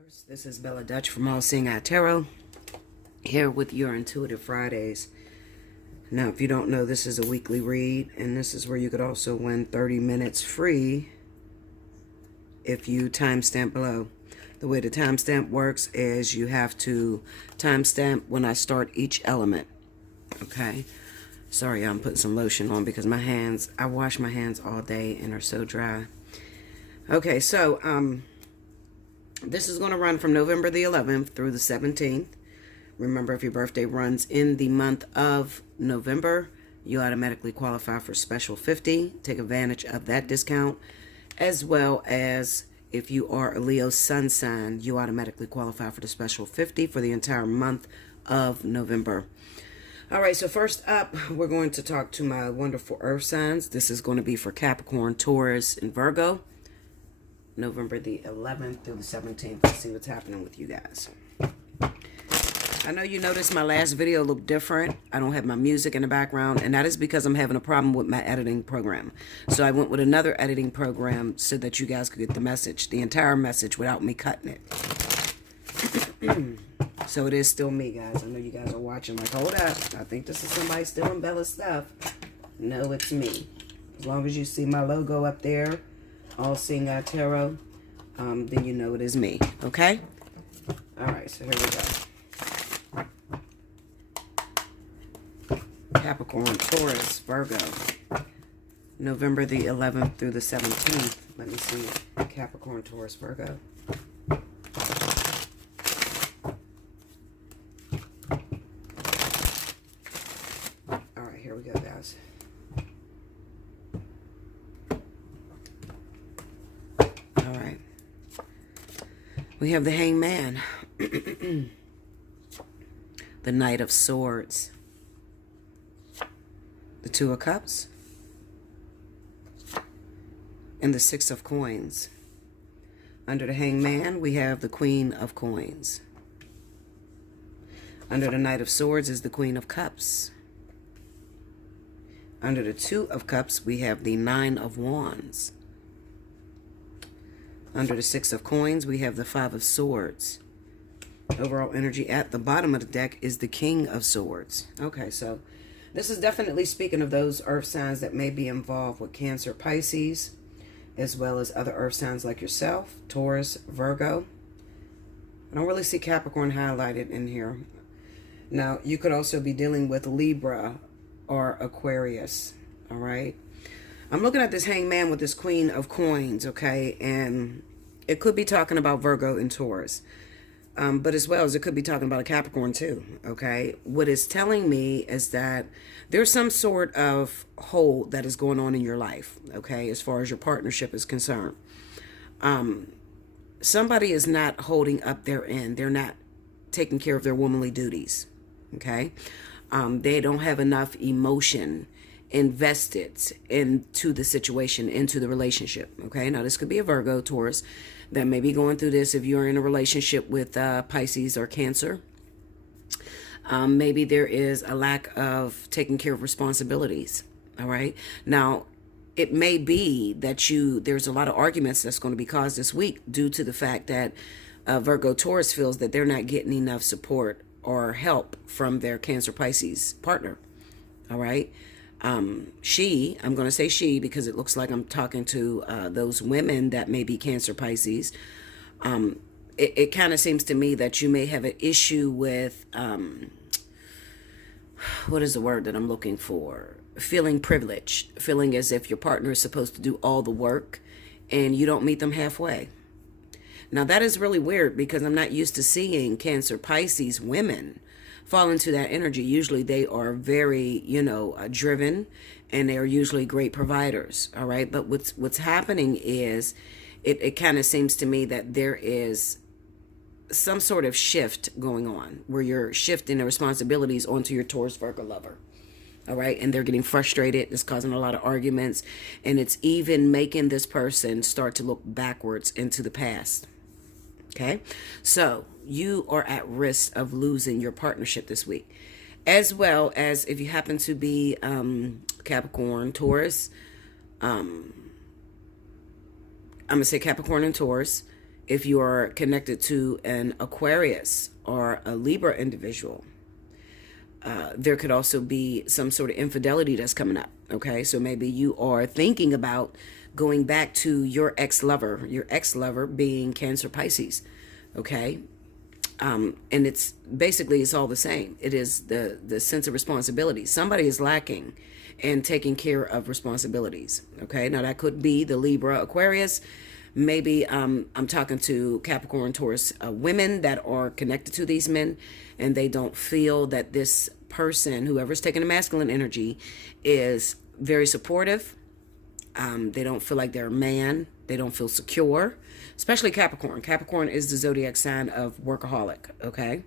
Universe. This is Bella Dutch from Allseeingeyetarot, here with your Intuitive Fridays. Now, if you don't know, this is a weekly read, and this is where you could also win 30 minutes free if you timestamp below. The way the timestamp works is you have to timestamp when I start each element. Okay? Sorry, I'm putting some lotion on because my hands, I wash my hands all day and are so dry. Okay, so, this is going to run from November the 11th through the 17th. Remember, if your birthday runs in the month of November, you automatically qualify for special 50. Take advantage of that discount. As well as if you are a Leo sun sign, you automatically qualify for the special 50 for the entire month of November. All right, so first up, we're going to talk to my wonderful earth signs. This is going to be for Capricorn, Taurus, and Virgo. November the 11th through the 17th. Let's see what's happening with you guys. I know you noticed my last video looked different. I don't have my music in the background, and that is because I'm having a problem with my editing program. So I went with another editing program so that you guys could get the message, the entire message, without me cutting it. So it is still me, guys. I know you guys are watching like, hold up, I think this is somebody stealing Bella's stuff. No, it's me. As long as you see my logo up there, Allseeingeyetarot, then you know it is me, okay? All right, so here we go. Capricorn, Taurus, Virgo, November the 11th through the 17th. Let me see, Capricorn, Taurus, Virgo. All right, here we go, guys. All right. We have the Hangman. The Knight of Swords. The Two of Cups. And the Six of Coins. Under the Hangman, we have the Queen of Coins. Under the Knight of Swords is the Queen of Cups. Under the Two of Cups, we have the Nine of Wands. Under the Six of Coins, we have the Five of Swords. Overall energy at the bottom of the deck is the King of Swords. Okay, so this is definitely speaking of those earth signs that may be involved with Cancer, Pisces, as well as other earth signs like yourself, Taurus, Virgo. I don't really see Capricorn highlighted in here. Now, you could also be dealing with Libra or Aquarius, all right? I'm looking at this Hangman with this Queen of Coins, okay? And it could be talking about Virgo and Taurus. But as well as it could be talking about a Capricorn too, okay? What it's telling me is that there's some sort of hold that is going on in your life, okay? As far as your partnership is concerned. Somebody is not holding up their end. They're not taking care of their womanly duties, okay? They don't have enough emotion invested into the situation, into the relationship. Okay, now this could be a Virgo, Taurus that may be going through this. If you're in a relationship with Pisces or Cancer, maybe there is a lack of taking care of responsibilities. All right, now it may be that there's a lot of arguments that's going to be caused this week due to the fact that Virgo, Taurus feels that they're not getting enough support or help from their Cancer, Pisces partner. All right. I'm going to say she because it looks like I'm talking to those women that may be Cancer, Pisces. It kind of seems to me that you may have an issue with, what is the word that I'm looking for? Feeling privileged, feeling as if your partner is supposed to do all the work and you don't meet them halfway. Now, that is really weird because I'm not used to seeing Cancer, Pisces women fall into that energy. Usually they are very, driven, and they are usually great providers. All right. But what's happening is it kind of seems to me that there is some sort of shift going on where you're shifting the responsibilities onto your Taurus, Virgo lover. All right. And they're getting frustrated. It's causing a lot of arguments, and it's even making this person start to look backwards into the past. Okay. So you are at risk of losing your partnership this week, as well as if you happen to be Capricorn, Taurus. I'm going to say Capricorn and Taurus. If you are connected to an Aquarius or a Libra individual, there could also be some sort of infidelity that's coming up. Okay, so maybe you are thinking about going back to your ex-lover being Cancer, Pisces. Okay, and it's basically, it's all the same. It is the sense of responsibility. Somebody is lacking in taking care of responsibilities. Okay, now that could be the Libra, Aquarius. Maybe I'm talking to Capricorn, Taurus women that are connected to these men, and they don't feel that this person, whoever's taking the masculine energy, is very supportive. They don't feel like they're a man. They don't feel secure, especially Capricorn. Capricorn is the zodiac sign of workaholic, okay?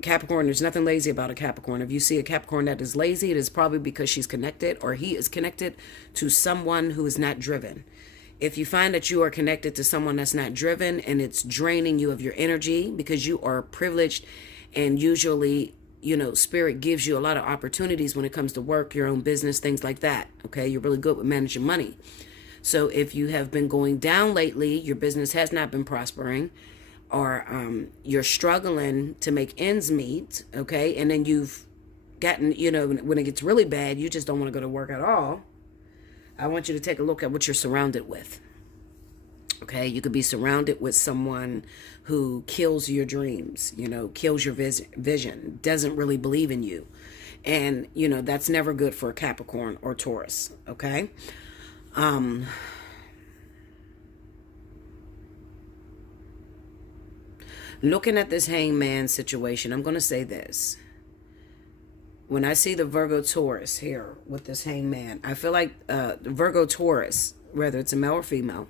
Capricorn, there's nothing lazy about a Capricorn. If you see a Capricorn that is lazy, it is probably because she's connected, or he is connected to someone who is not driven. If you find that you are connected to someone that's not driven and it's draining you of your energy because you are privileged, and usually, Spirit gives you a lot of opportunities when it comes to work, your own business, things like that. Okay, you're really good with managing money. So if you have been going down lately, your business has not been prospering, or you're struggling to make ends meet, okay, and then you've gotten, when it gets really bad, you just don't want to go to work at all. I want you to take a look at what you're surrounded with. Okay, you could be surrounded with someone who kills your dreams, kills your vision, doesn't really believe in you. And, that's never good for a Capricorn or Taurus, okay? Looking at this hangman situation, I'm going to say this. When I see the Virgo Taurus here with this hangman, I feel like Virgo Taurus, whether it's a male or female,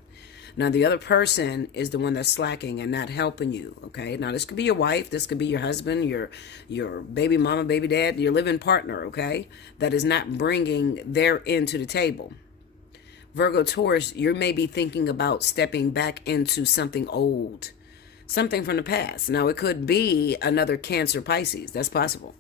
now the other person is the one that's slacking and not helping you, okay? Now this could be your wife, this could be your husband, your baby mama, baby dad, your living partner, okay? That is not bringing their end to the table. Virgo Taurus, you may be thinking about stepping back into something old, something from the past. Now it could be another Cancer, Pisces, that's possible.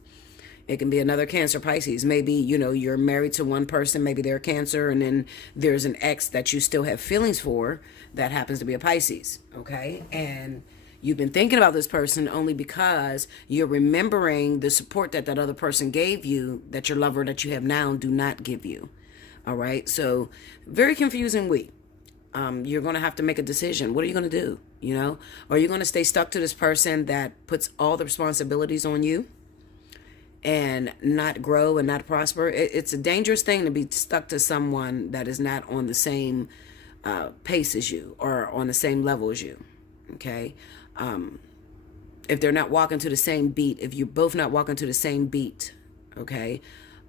It can be another Cancer, Pisces. Maybe, you're married to one person, maybe they're Cancer, and then there's an ex that you still have feelings for that happens to be a Pisces, okay? And you've been thinking about this person only because you're remembering the support that other person gave you that your lover that you have now do not give you, all right? So, very confusing week. You're going to have to make a decision. What are you going to do, Are you going to stay stuck to this person that puts all the responsibilities on you and not grow and not prosper? It's a dangerous thing to be stuck to someone that is not on the same pace as you or on the same level as you, okay? If they're not walking to the same beat, if you're both not walking to the same beat, okay,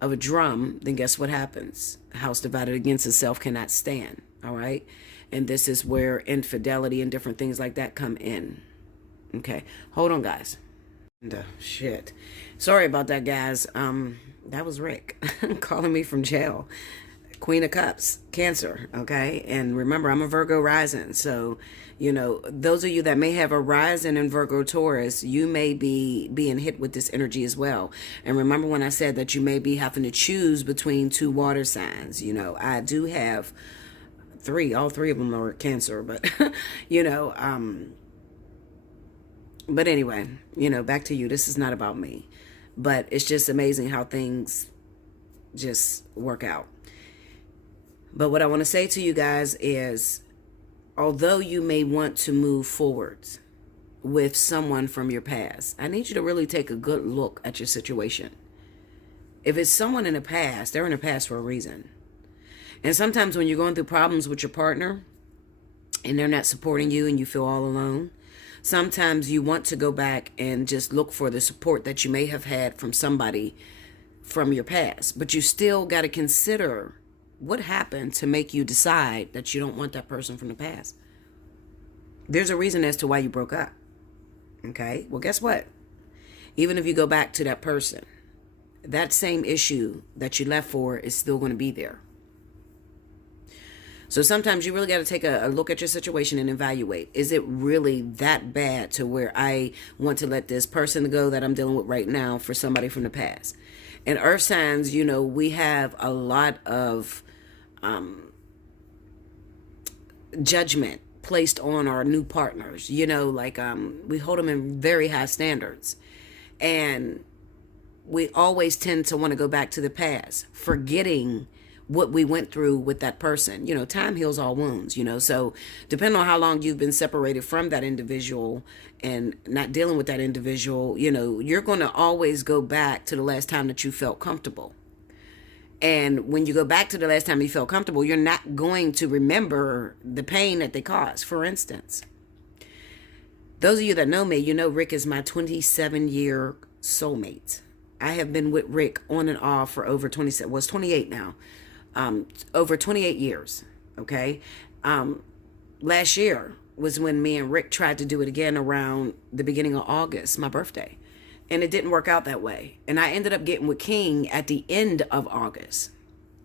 of a drum, then guess what happens? A house divided against itself cannot stand, all right? And this is where infidelity and different things like that come in, okay? Hold on, guys. Shit. Sorry about that, guys. That was Rick calling me from jail. Queen of Cups, Cancer, okay? And remember, I'm a Virgo rising. So, those of you that may have a rising in Virgo Taurus, you may be being hit with this energy as well. And remember when I said that you may be having to choose between two water signs. I do have all three of them are Cancer, but, but anyway, back to you. This is not about me. But it's just amazing how things just work out. But what I want to say to you guys is, although you may want to move forward with someone from your past, I need you to really take a good look at your situation. If it's someone in the past, they're in the past for a reason. And sometimes when you're going through problems with your partner and they're not supporting you and you feel all alone, sometimes you want to go back and just look for the support that you may have had from somebody from your past. But you still got to consider what happened to make you decide that you don't want that person from the past. There's a reason as to why you broke up. Okay? Well, guess what? Even if you go back to that person, that same issue that you left for is still going to be there. So sometimes you really got to take a look at your situation and evaluate. Is it really that bad to where I want to let this person go that I'm dealing with right now for somebody from the past? And earth signs, we have a lot of judgment placed on our new partners. You know, like we hold them in very high standards. And we always tend to want to go back to the past, forgetting what we went through with that person. You know, time heals all wounds, you know. So depending on how long you've been separated from that individual and not dealing with that individual, you know, you're going to always go back to the last time that you felt comfortable. And when you go back to the last time you felt comfortable, you're not going to remember the pain that they caused. For instance, those of you that know me, you know Rick is my 27-year soulmate. I have been with Rick on and off for over 27, well, it's 28 now. Over 28 years, okay? Last year was when me and Rick tried to do it again around the beginning of August, my birthday. And it didn't work out that way. And I ended up getting with King at the end of August,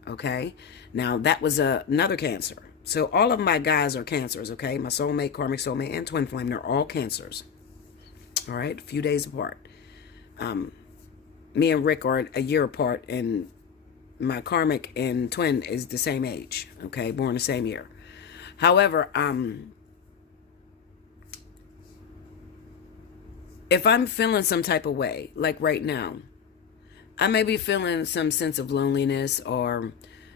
okay? Now, that was another Cancer. So all of my guys are Cancers, okay? My soulmate, karmic soulmate, and twin flame, they're all Cancers, all right? A few days apart. Me and Rick are a year apart, and my karmic and twin is the same age, okay, born the same year. However, if I'm feeling some type of way, like right now, I may be feeling some sense of loneliness, or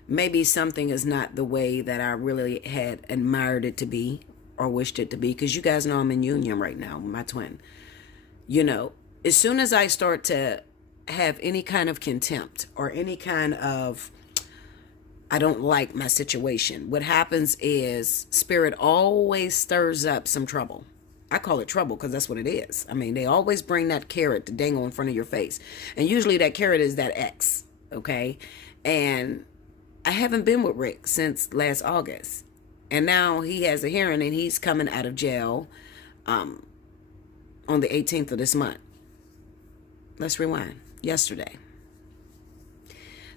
maybe something is not the way that I really had admired it to be or wished it to be, because you guys know I'm in union right now with my twin. You know, as soon as I start to have any kind of contempt or any kind of, I don't like my situation, what happens is spirit always stirs up some trouble. I call it trouble because that's what it is. I mean, they always bring that carrot to dangle in front of your face. And usually that carrot is that ex, okay? And I haven't been with Rick since last August. And now he has a hearing and he's coming out of jail on the 18th of this month. Let's rewind. Yesterday.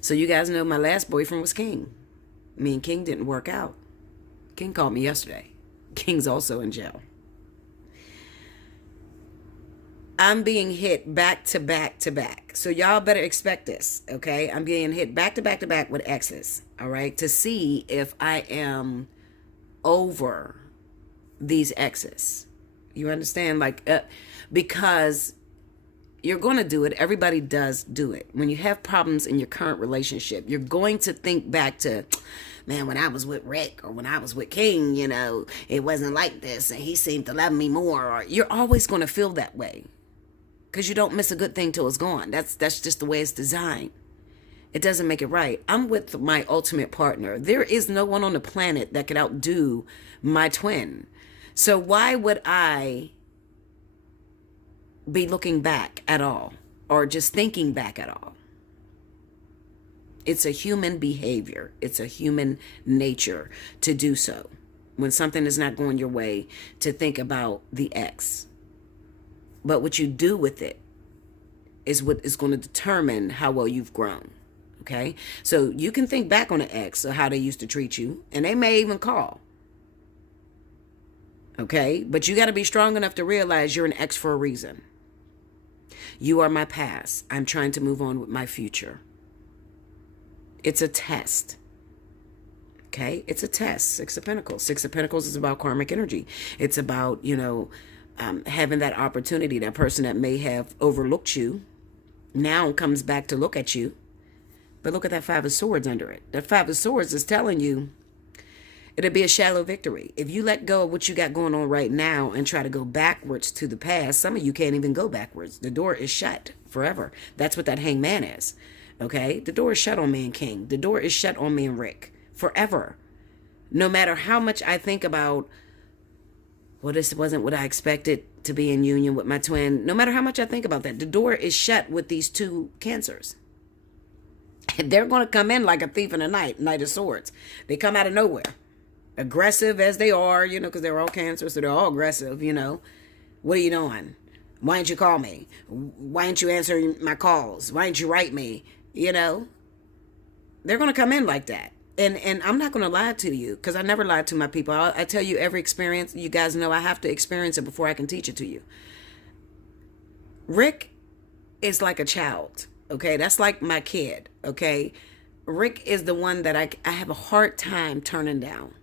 So you guys know my last boyfriend was King. Me and King didn't work out. King called me yesterday. King's also in jail. I'm being hit back to back to back. So y'all better expect this, okay? I'm being hit back to back to back with exes, all right? To see if I am over these exes. You understand? Like, because you're going to do it. Everybody does do it. When you have problems in your current relationship, you're going to think back to, man, when I was with Rick or when I was with King, you know, it wasn't like this and he seemed to love me more. Or you're always going to feel that way because you don't miss a good thing till it's gone. That's just the way it's designed. It doesn't make it right. I'm with my ultimate partner. There is no one on the planet that could outdo my twin. So why would I be looking back at all or just thinking back at all? It's a human behavior. It's a human nature to do so. When something is not going your way, to think about the ex. But what you do with it is what is going to determine how well you've grown. Okay? So you can think back on an ex or how they used to treat you, and they may even call. Okay? But you got to be strong enough to realize you're an ex for a reason. You are my past. I'm trying to move on with my future. It's a test. Okay? It's a test. Six of Pentacles. Six of Pentacles is about karmic energy. It's about, you know, having that opportunity. That person that may have overlooked you now comes back to look at you. But look at that Five of Swords under it. That Five of Swords is telling you it'll be a shallow victory. If you let go of what you got going on right now and try to go backwards to the past, some of you can't even go backwards. The door is shut forever. That's what that Hangman is. Okay? The door is shut on me and King. The door is shut on me and Rick. Forever. No matter how much I think about, well, this wasn't what I expected to be in union with my twin. No matter how much I think about that, the door is shut with these two Cancers. And they're going to come in like a thief in the night, Knight of Swords. They come out of nowhere. Aggressive as they are, you know, because they're all Cancers, so they're all aggressive, you know. What are you doing? Why didn't you call me? Why didn't you answer my calls? Why didn't you write me? You know, they're going to come in like that. And I'm not going to lie to you because I never lied to my people. I tell you every experience. You guys know I have to experience it before I can teach it to you. Rick is like a child, okay? That's like my kid, okay? Rick is the one that I have a hard time turning down.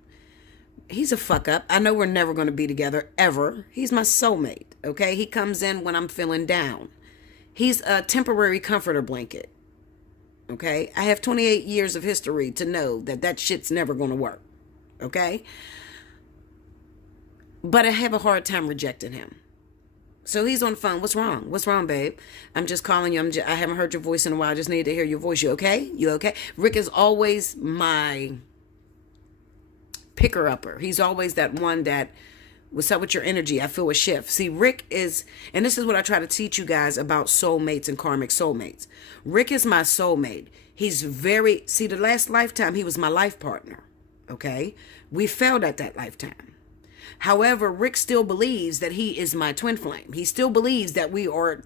he's a fuck up. I know we're never going to be together, ever. He's my soulmate, okay? He comes in when I'm feeling down. He's a temporary comforter blanket, okay? I have 28 years of history to know that that shit's never going to work, okay? But I have a hard time rejecting him. So he's on the phone. What's wrong? What's wrong, babe? I'm just calling you. I haven't heard your voice in a while. I just need to hear your voice. You okay? You okay? Rick is always my picker-upper. He's always that one that, what's up with your energy? I feel a shift. See, Rick is, and this is what I try to teach you guys about soulmates and karmic soulmates. Rick is my soulmate. He's very, see, the last lifetime, he was my life partner, okay? We failed at that lifetime. However, Rick still believes that he is my twin flame. He still believes that we are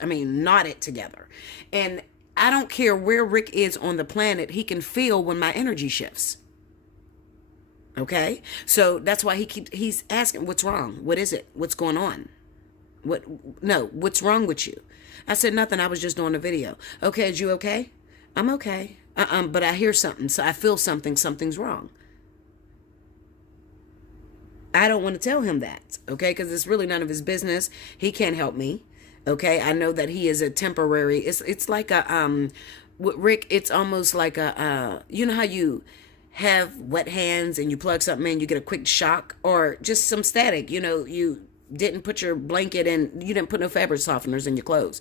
knotted together. And I don't care where Rick is on the planet, he can feel when my energy shifts. Okay? So that's why he's asking, what's wrong? What is it? What's going on? What's wrong with you? I said, nothing. I was just doing a video. Okay, is you okay? I'm okay. But I hear something. So I feel something. Something's wrong. I don't want to tell him that, okay? Because it's really none of his business. He can't help me, okay? I know that he is a temporary. It's like a with Rick. It's almost like a you know how you have wet hands and you plug something in, you get a quick shock or just some static. You know, you didn't put your blanket in, you didn't put no fabric softeners in your clothes,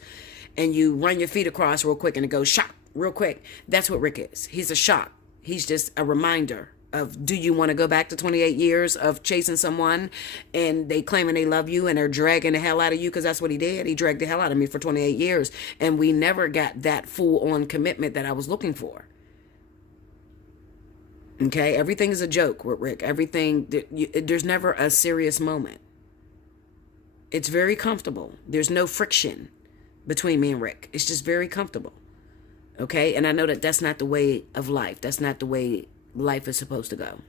and you run your feet across real quick and it goes shock real quick. That's what Rick is. He's a shock. He's just a reminder of, do you want to go back to 28 years of chasing someone and they claiming they love you and they're dragging the hell out of you? Because that's what he did. He dragged the hell out of me for 28 years. And we never got that full-on commitment that I was looking for. Okay? Everything is a joke with Rick. Everything, there's never a serious moment. It's very comfortable. There's no friction between me and Rick. It's just very comfortable. Okay? And I know that that's not the way of life. That's not the way life is supposed to go.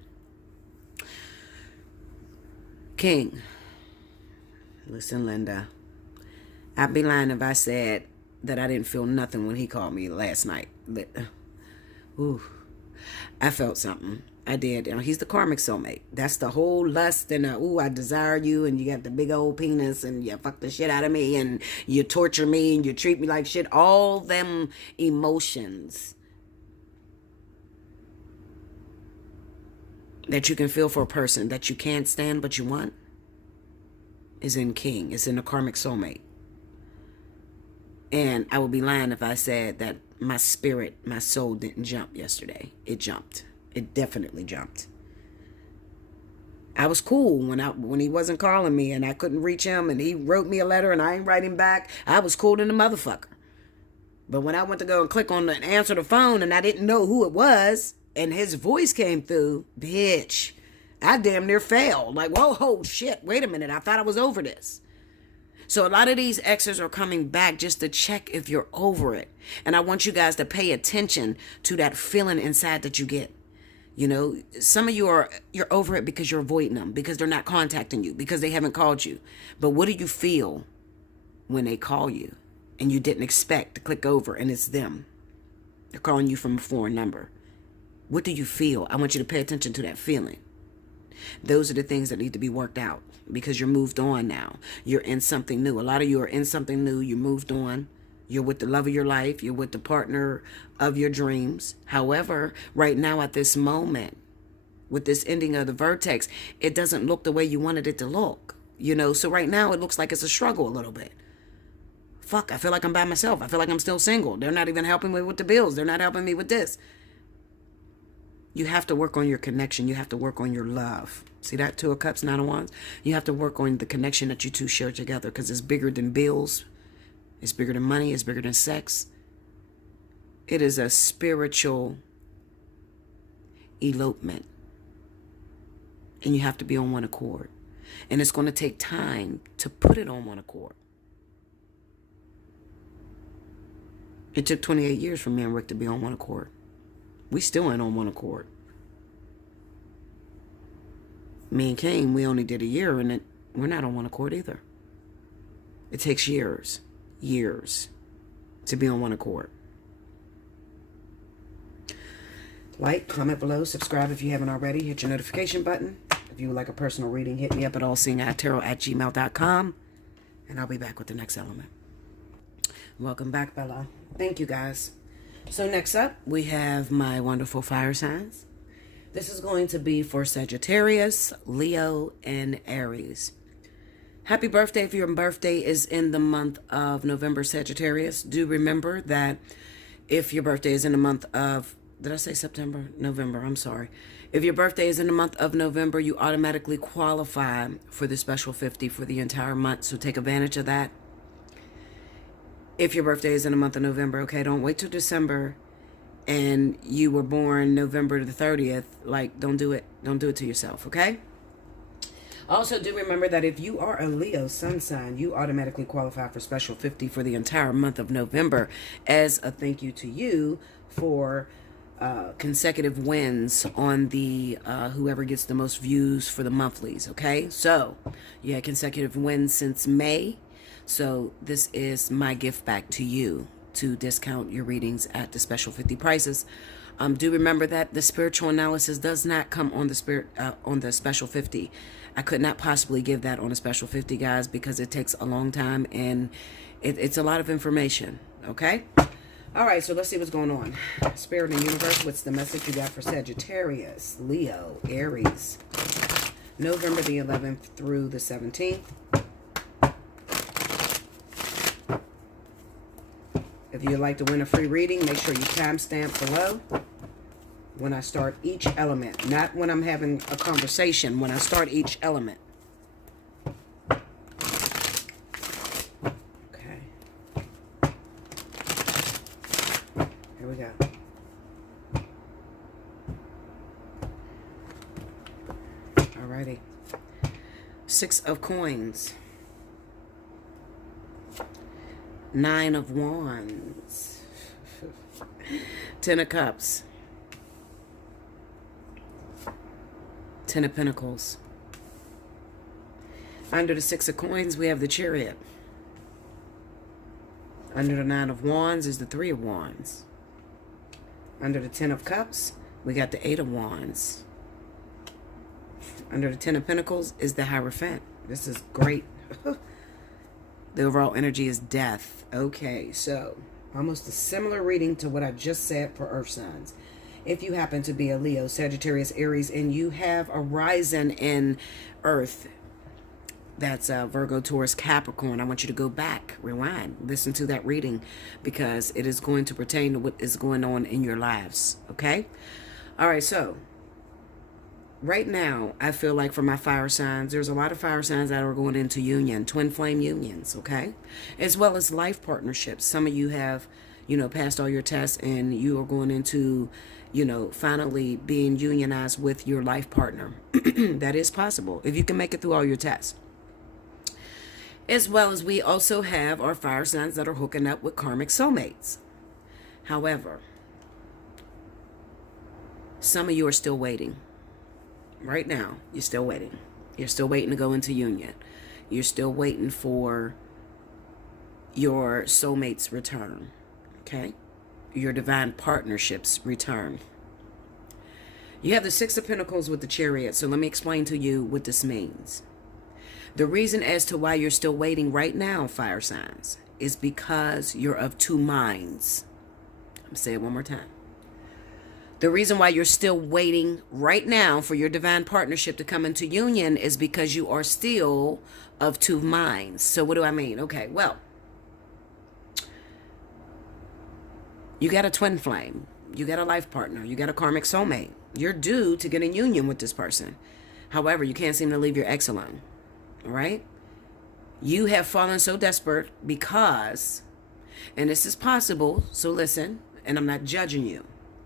King, listen, Linda, I'd be lying if I said that I didn't feel nothing when he called me last night. Ooh, I felt something. I did. You know, he's the karmic soulmate. That's the whole lust and I desire you, and you got the big old penis, and you fuck the shit out of me, and you torture me, and you treat me like shit. All them emotions that you can feel for a person that you can't stand but you want is in King. It's in a karmic soulmate. And I would be lying if I said that my spirit, my soul didn't jump yesterday. It jumped. It definitely jumped. I was cool when he wasn't calling me and I couldn't reach him and he wrote me a letter and I ain't writing back. I was cool than the motherfucker. But when I went to go and click on and answer the phone and I didn't know who it was, and his voice came through, bitch, I damn near fell. Like, whoa, oh, shit, wait a minute. I thought I was over this. So a lot of these exes are coming back just to check if you're over it. And I want you guys to pay attention to that feeling inside that you get. You know, some of you you're over it because you're avoiding them, because they're not contacting you, because they haven't called you. But what do you feel when they call you and you didn't expect to click over and it's them? They're calling you from a foreign number. What do you feel? I want you to pay attention to that feeling. Those are the things that need to be worked out because you're moved on now. You're in something new. A lot of you are in something new. You moved on. You're with the love of your life. You're with the partner of your dreams. However, right now at this moment, with this ending of the vertex, it doesn't look the way you wanted it to look. You know, so right now it looks like it's a struggle a little bit. Fuck, I feel like I'm by myself. I feel like I'm still single. They're not even helping me with the bills. They're not helping me with this. You have to work on your connection. You have to work on your love. See that? Two of Cups, Nine of Wands. You have to work on the connection that you two share together because it's bigger than bills. It's bigger than money. It's bigger than sex. It is a spiritual elopement. And you have to be on one accord. And it's going to take time to put it on one accord. It took 28 years for me and Rick to be on one accord. We still ain't on one accord. Me and King, we only did a year and we're not on one accord either. It takes years to be on one accord. Like, comment below, subscribe if you haven't already, hit your notification button. If you would like a personal reading, hit me up at allseeingeyetarot@gmail.com, and I'll be back with the next element. Welcome back, Bella. Thank you, guys. So next up, we have my wonderful fire signs. This is going to be for Sagittarius, Leo, and Aries. Happy birthday if your birthday is in the month of November, Sagittarius. Do remember that if your birthday is in the month of, did I say September? November, I'm sorry. If your birthday is in the month of November, you automatically qualify for the special 50 for the entire month. So take advantage of that. If your birthday is in the month of November, okay, don't wait till December and you were born November the 30th. Like, don't do it. Don't do it to yourself, okay? Also, do remember that if you are a Leo sun sign, you automatically qualify for special 50 for the entire month of November as a thank you to you for consecutive wins on the whoever gets the most views for the monthlies, okay? So, you had consecutive wins since May. So this is my gift back to you to discount your readings at the special 50 prices. Do remember that the spiritual analysis does not come on the special 50. I could not possibly give that on a special 50, guys, because it takes a long time and it's a lot of information. Okay. All right. So let's see what's going on. Spirit and universe. What's the message you got for Sagittarius, Leo, Aries, November the 11th through the 17th? If you'd like to win a free reading, make sure you timestamp below when I start each element. Not when I'm having a conversation, when I start each element. Okay. Here we go. Alrighty. 6 of coins. 9 of wands. 10 of cups. 10 of pentacles. Under the 6 of coins, we have the chariot. Under the 9 of wands is the 3 of wands. Under the 10 of cups, we got the 8 of wands. Under the 10 of pentacles is the Hierophant. This is great. The overall energy is death. Okay, so almost a similar reading to what I just said for earth signs. If you happen to be a Leo, Sagittarius, Aries, and you have a rising in earth, that's Virgo, Taurus, Capricorn, I want you to go back, rewind, listen to that reading, because it is going to pertain to what is going on in your lives. Okay? All right, so right now, I feel like for my fire signs, there's a lot of fire signs that are going into union, twin flame unions, okay? As well as life partnerships. Some of you have, passed all your tests and you are going into, finally being unionized with your life partner. That is possible if you can make it through all your tests. As well as we also have our fire signs that are hooking up with karmic soulmates. However, some of you are still waiting. Right now, you're still waiting. You're still waiting to go into union. You're still waiting for your soulmate's return. Okay? Your divine partnership's return. You have the 6 of Pentacles with the Chariot. So let me explain to you what this means. The reason as to why you're still waiting right now, fire signs, is because you're of two minds. I'm going to say it one more time. The reason why you're still waiting right now for your divine partnership to come into union is because you are still of two minds. So what do I mean? Okay, well, you got a twin flame. You got a life partner. You got a karmic soulmate. You're due to get in union with this person. However, you can't seem to leave your ex alone. All right? You have fallen so desperate because, and this is possible, so listen, and I'm not judging you,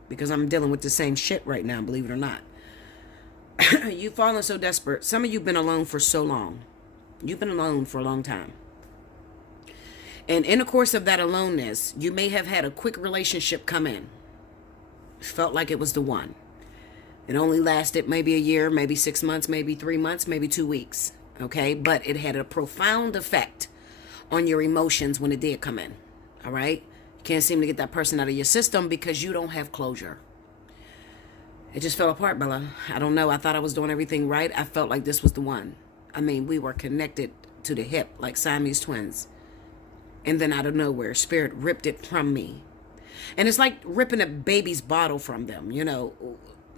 because I'm dealing with the same shit right now, believe it or not. You've fallen so desperate. Some of you have been alone for so long. You've been alone for a long time. And in the course of that aloneness, you may have had a quick relationship come in. Felt like it was the one. It only lasted maybe a year, maybe 6 months, maybe 3 months, maybe 2 weeks. Okay? But it had a profound effect on your emotions when it did come in. All right? Can't seem to get that person out of your system because you don't have closure. It just fell apart, Bella. I don't know. I thought I was doing everything right. I felt like this was the one. I mean, we were connected to the hip like Siamese twins. And then out of nowhere, Spirit ripped it from me. And it's like ripping a baby's bottle from them. You know,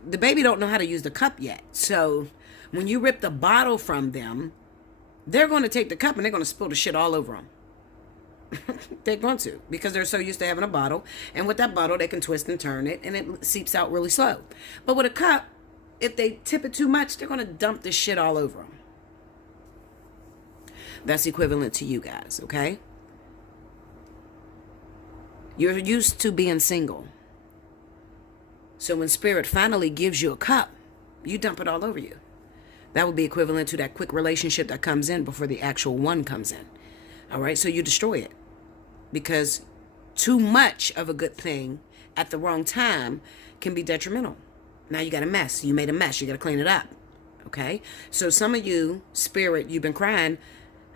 the baby don't know how to use the cup yet. So when you rip the bottle from them, they're going to take the cup and they're going to spill the shit all over them. They're going to, because they're so used to having a bottle, and with that bottle they can twist and turn it and it seeps out really slow. But with a cup, if they tip it too much, they're going to dump this shit all over them. That's equivalent to you guys, okay? You're used to being single, so when Spirit finally gives you a cup, you dump it all over you. That would be equivalent to that quick relationship that comes in before the actual one comes in. All right, so you destroy it, because too much of a good thing at the wrong time can be detrimental. Now you got a mess. You made a mess. You got to clean it up. Okay, so some of you, Spirit, you've been crying.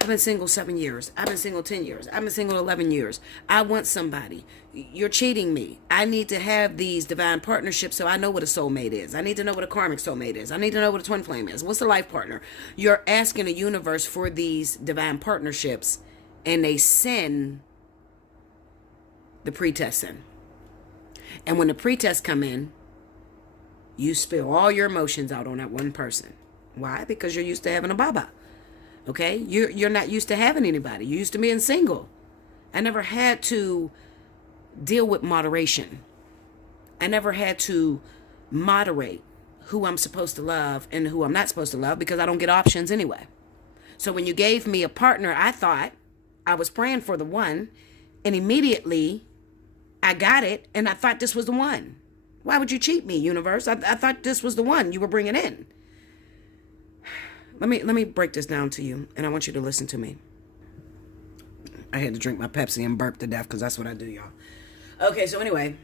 I've been single 7 years. I've been single 10 years. I've been single 11 years. I want somebody. You're cheating me. I need to have these divine partnerships so I know what a soulmate is. I need to know what a karmic soulmate is. I need to know what a twin flame is. What's a life partner? You're asking the universe for these divine partnerships, and they send the pretest in. And when the pretest come in, you spill all your emotions out on that one person. Why? Because you're used to having a baba. Okay? You're not used to having anybody. You're used to being single. I never had to deal with moderation. I never had to moderate who I'm supposed to love and who I'm not supposed to love, because I don't get options anyway. So when you gave me a partner, I thought I was praying for the one, and immediately I got it, and I thought this was the one. Why would you cheat me, universe? I thought this was the one you were bringing in. Let me break this down to you, and I want you to listen to me. I had to drink my Pepsi and burp to death, because that's what I do, y'all. Okay, so anyway,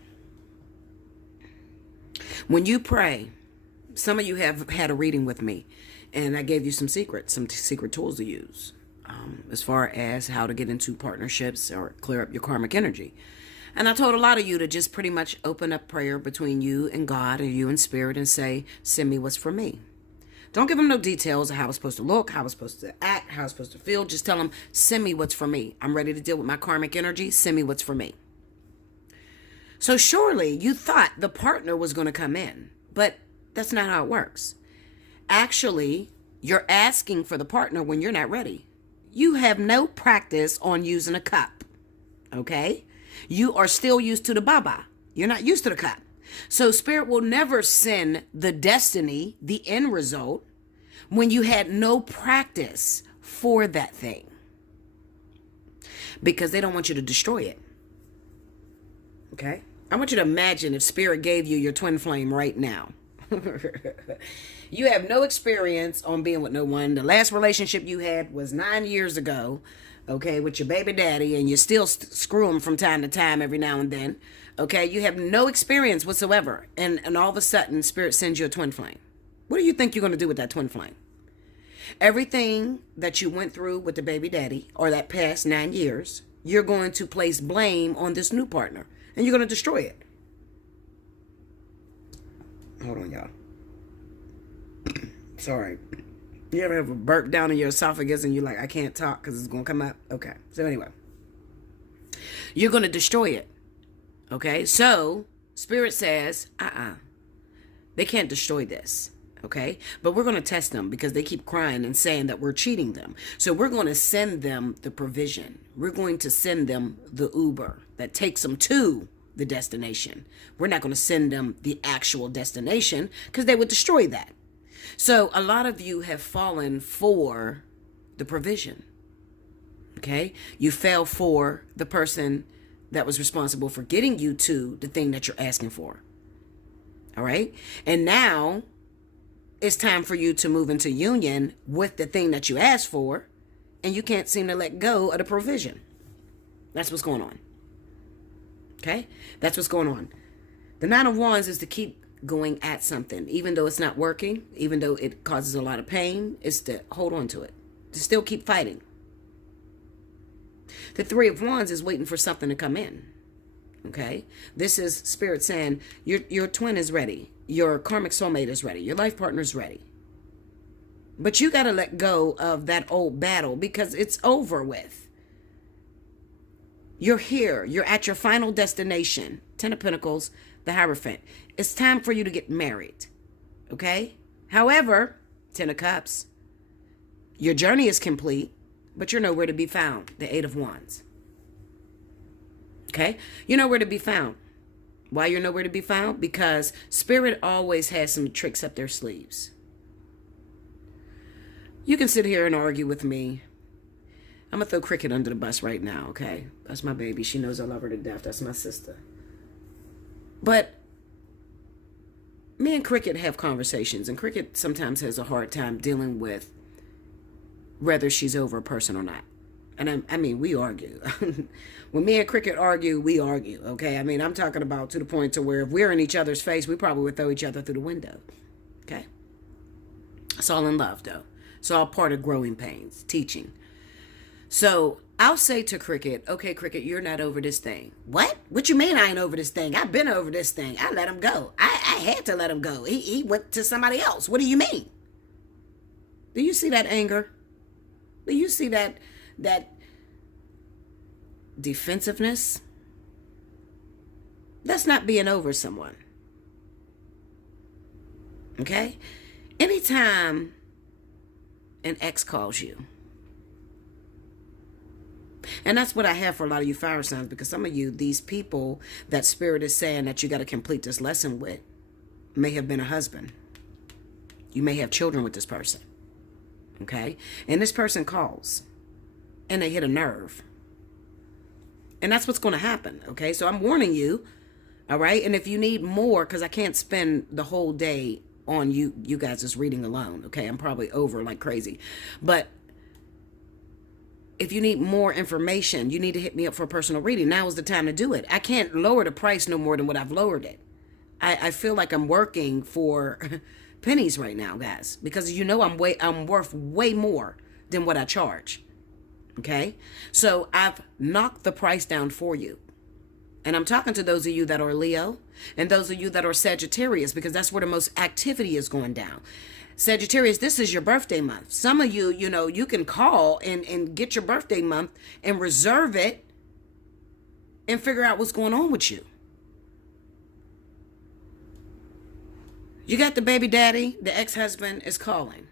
when you pray, some of you have had a reading with me, and I gave you some secret tools to use, as far as how to get into partnerships or clear up your karmic energy. And I told a lot of you to just pretty much open up prayer between you and God, or you and Spirit, and say, send me what's for me. Don't give them no details of how it's supposed to look, how it's supposed to act, how it's supposed to feel. Just tell them, send me what's for me. I'm ready to deal with my karmic energy. Send me what's for me. So surely you thought the partner was going to come in, but that's not how it works. Actually, you're asking for the partner when you're not ready. You have no practice on using a cup, okay? You are still used to the baba. You're not used to the cup. So Spirit will never send the destiny, the end result, when you had no practice for that thing. Because they don't want you to destroy it. Okay? I want you to imagine if Spirit gave you your twin flame right now. You have no experience on being with no one. The last relationship you had was 9 years ago, okay, with your baby daddy, and you still screw him from time to time every now and then. Okay, you have no experience whatsoever, and all of a sudden, Spirit sends you a twin flame. What do you think you're going to do with that twin flame? Everything that you went through with the baby daddy, or that past 9 years, you're going to place blame on this new partner, and you're going to destroy it. Hold on, y'all. Sorry. You ever have a burp down in your esophagus, and you're like, I can't talk because it's going to come up? Okay, so anyway. You're going to destroy it. Okay, so Spirit says, they can't destroy this, okay? But we're going to test them because they keep crying and saying that we're cheating them. So we're going to send them the provision. We're going to send them the Uber that takes them to the destination. We're not going to send them the actual destination because they would destroy that. So a lot of you have fallen for the provision, okay? You fell for the person that was responsible for getting you to the thing that you're asking for. All right? And now it's time for you to move into union with the thing that you asked for, and you can't seem to let go of the provision. That's what's going on. Okay? That's what's going on. The Nine of Wands is to keep going at something, even though it's not working, even though it causes a lot of pain, it's to hold on to it, to still keep fighting. The Three of Wands is waiting for something to come in. Okay? This is Spirit saying, your twin is ready. Your karmic soulmate is ready. Your life partner is ready. But you got to let go of that old battle because it's over with. You're here. You're at your final destination. 10 of Pentacles, the Hierophant. It's time for you to get married. Okay? However, 10 of Cups. Your journey is complete, but you're nowhere to be found. The 8 of Wands. Okay? You're nowhere to be found. Why you're nowhere to be found? Because Spirit always has some tricks up their sleeves. You can sit here and argue with me. I'm going to throw Cricket under the bus right now, okay? That's my baby. She knows I love her to death. That's my sister. But me and Cricket have conversations, and Cricket sometimes has a hard time dealing with whether she's over a person or not. And I mean, we argue. When me and Cricket argue, we argue, okay? I mean, I'm talking about to the point to where if we're in each other's face, we probably would throw each other through the window, okay? It's all in love, though. It's all part of growing pains, teaching. So I'll say to Cricket, okay, Cricket, you're not over this thing. What? What you mean I ain't over this thing? I've been over this thing. I let him go. I had to let him go. He went to somebody else. What do you mean? Do you see that anger? Do you see that defensiveness? That's not being over someone. Okay? Anytime an ex calls you, and that's what I have for a lot of you fire signs, because some of you, these people that Spirit is saying that you got to complete this lesson with, may have been a husband. You may have children with this person. Okay? And this person calls, and they hit a nerve. And that's what's going to happen. Okay? So I'm warning you. All right? And if you need more, because I can't spend the whole day on you guys' reading alone. Okay? I'm probably over like crazy. But if you need more information, you need to hit me up for a personal reading. Now is the time to do it. I can't lower the price no more than what I've lowered it. I feel like I'm working for pennies right now, guys, because you know I'm worth way more than what I charge. Okay? So I've knocked the price down for you. And I'm talking to those of you that are Leo and those of you that are Sagittarius, because that's where the most activity is going down. Sagittarius, this is your birthday month. Some of you, you can call and get your birthday month and reserve it and figure out what's going on with you. You got the baby daddy, the ex-husband is calling.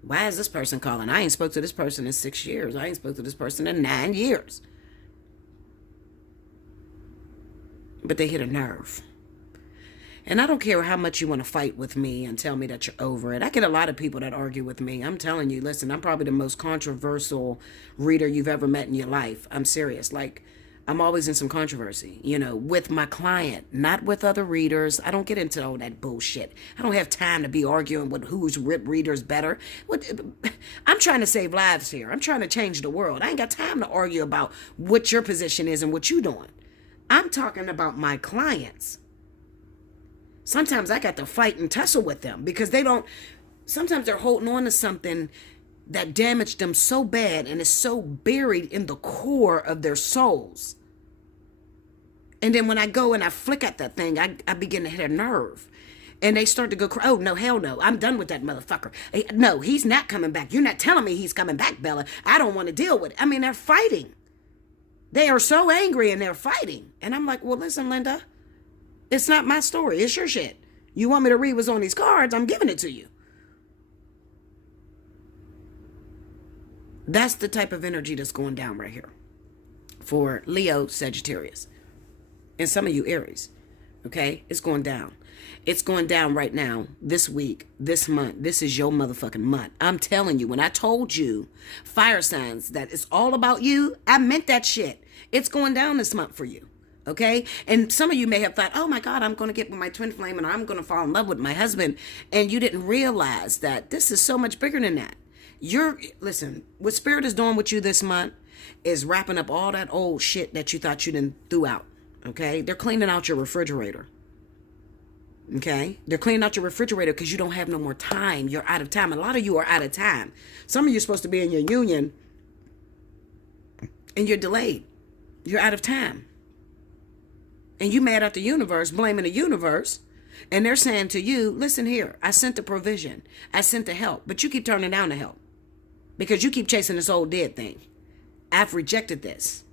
Why is this person calling? I ain't spoke to this person in 6 years. I ain't spoke to this person in 9 years. But they hit a nerve. And I don't care how much you want to fight with me and tell me that you're over it. I get a lot of people that argue with me. I'm telling you, listen, I'm probably the most controversial reader you've ever met in your life. I'm serious. Like, I'm always in some controversy, with my client, not with other readers. I don't get into all that bullshit. I don't have time to be arguing with whose reader's better. I'm trying to save lives here. I'm trying to change the world. I ain't got time to argue about what your position is and what you're doing. I'm talking about my clients. Sometimes I got to fight and tussle with them because sometimes they're holding on to something that damaged them so bad and is so buried in the core of their souls. And then when I go and I flick at that thing, I begin to hit a nerve. And they start to go, oh, no, hell no. I'm done with that motherfucker. No, he's not coming back. You're not telling me he's coming back, Bella. I don't want to deal with it. I mean, they're fighting. They are so angry and they're fighting. And I'm like, well, listen, Linda. It's not my story. It's your shit. You want me to read what's on these cards? I'm giving it to you. That's the type of energy that's going down right here for Leo, Sagittarius, and some of you Aries. Okay? It's going down. It's going down right now, this week, this month. This is your motherfucking month. I'm telling you, when I told you, fire signs, that it's all about you, I meant that shit. It's going down this month for you. Okay? And some of you may have thought, oh my God, I'm going to get with my twin flame and I'm going to fall in love with my husband. And you didn't realize that this is so much bigger than that. Listen, what Spirit is doing with you this month is wrapping up all that old shit that you thought you didn't threw out. Okay? They're cleaning out your refrigerator. Okay? They're cleaning out your refrigerator because you don't have no more time. You're out of time. A lot of you are out of time. Some of you are supposed to be in your union and you're delayed. You're out of time. And you mad at the universe, blaming the universe And they're saying to you, listen here, I sent the provision. I sent the help, but you keep turning down the help because you keep chasing this old dead thing. I've rejected this.